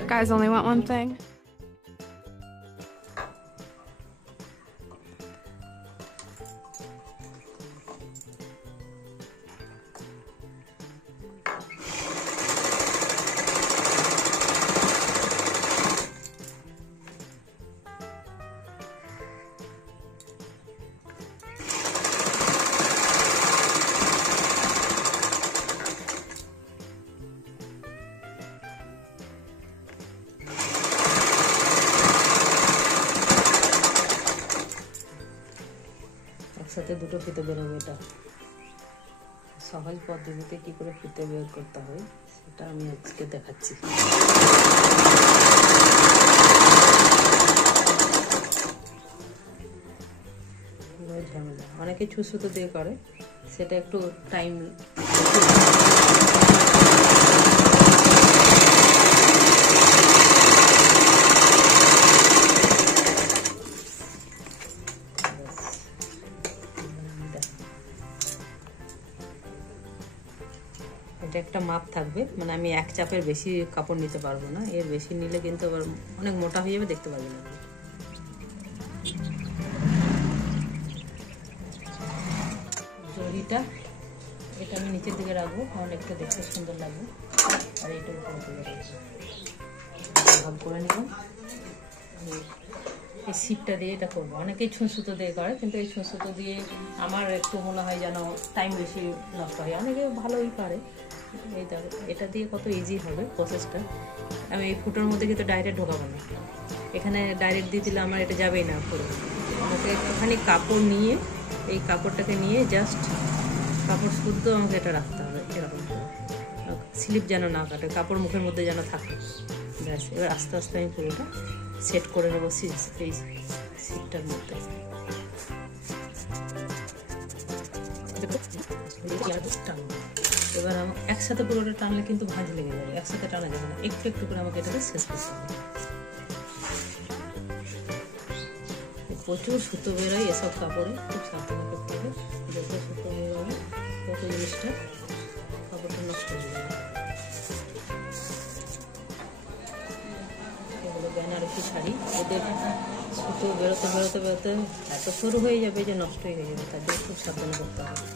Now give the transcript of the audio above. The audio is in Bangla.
Guys only want one thing. একসাথে দুটো ফিতে বেরোবে। এটা সহজ পদ্ধতিতে কি করে ফিতে বের করতে হয় সেটা আমি আজকে দেখাচ্ছি। ঝামেলা অনেকে ছুঁচুতো দিয়ে করে, সেটা একটু টাইম এটা একটা মাপ থাকবে, মানে আমি এক চাপের বেশি কাপড় নিতে পারবো না, এর বেশি নিলে কিন্তু আবার অনেক মোটা হয়ে যাবে, দেখতে পারবে না। জরিটা এটা আমি নিচের দিকে রাখবো কারণ একটু দেখতে সুন্দর লাগবে, আর এইটার উপরে তুলে রাখবো। ভাগ করে নিলাম। এই সিপটা দিয়ে এটা করবো। অনেকেই ছুঁচুতো দিয়ে করে, কিন্তু এই ছুঁচুতো দিয়ে আমার একটু মনে হয় যেন টাইম বেশি নষ্ট হয়। অনেকে ভালোই পারে। এই দেখো এটা দিয়ে কত ইজি হবে প্রসেসটা। আমি এই ফুটোর মধ্যে কিন্তু ডাইরেক্ট ঢোকাবো না, এখানে ডাইরেক্ট দিয়ে দিলে আমার এটা যাবেই না পুরো। আমাকে একটুখানি কাপড় নিয়ে, এই কাপড়টাকে নিয়ে জাস্ট কাপড় শুদ্ধ আমাকে এটা রাখতে হবে এরকম, স্লিপ যেন না কাটে, কাপড় মুখের মধ্যে যেন থাকে। ব্যাস, এবার আস্তে আস্তে আমি পুরোটা সেট করে নেবো এই সিটটার মধ্যে। এবার আমি একসাথে পুরোটা টানলে কিন্তু ভাঁজ লেগে যাবে, একসাথে টানা যাবে না, একটু একটু করে আমাকে এটাকে শেষ করতে হবে। প্রচুর সুতো বেরোয় এসব কাপড়ে, খুব সাবধানে করতে হবে। যত সুতো বেরোবে তত জিনিসটা কাপড়টা নষ্ট হয়ে যাবে। এগুলো বেনারসি শাড়ি, ওদের সুতো বেরোতে বেরোতে বেরোতে এত সরু হয়ে যাবে যে নষ্ট হয়ে যাবে, তার জন্য খুব সাবধানে করতে হবে।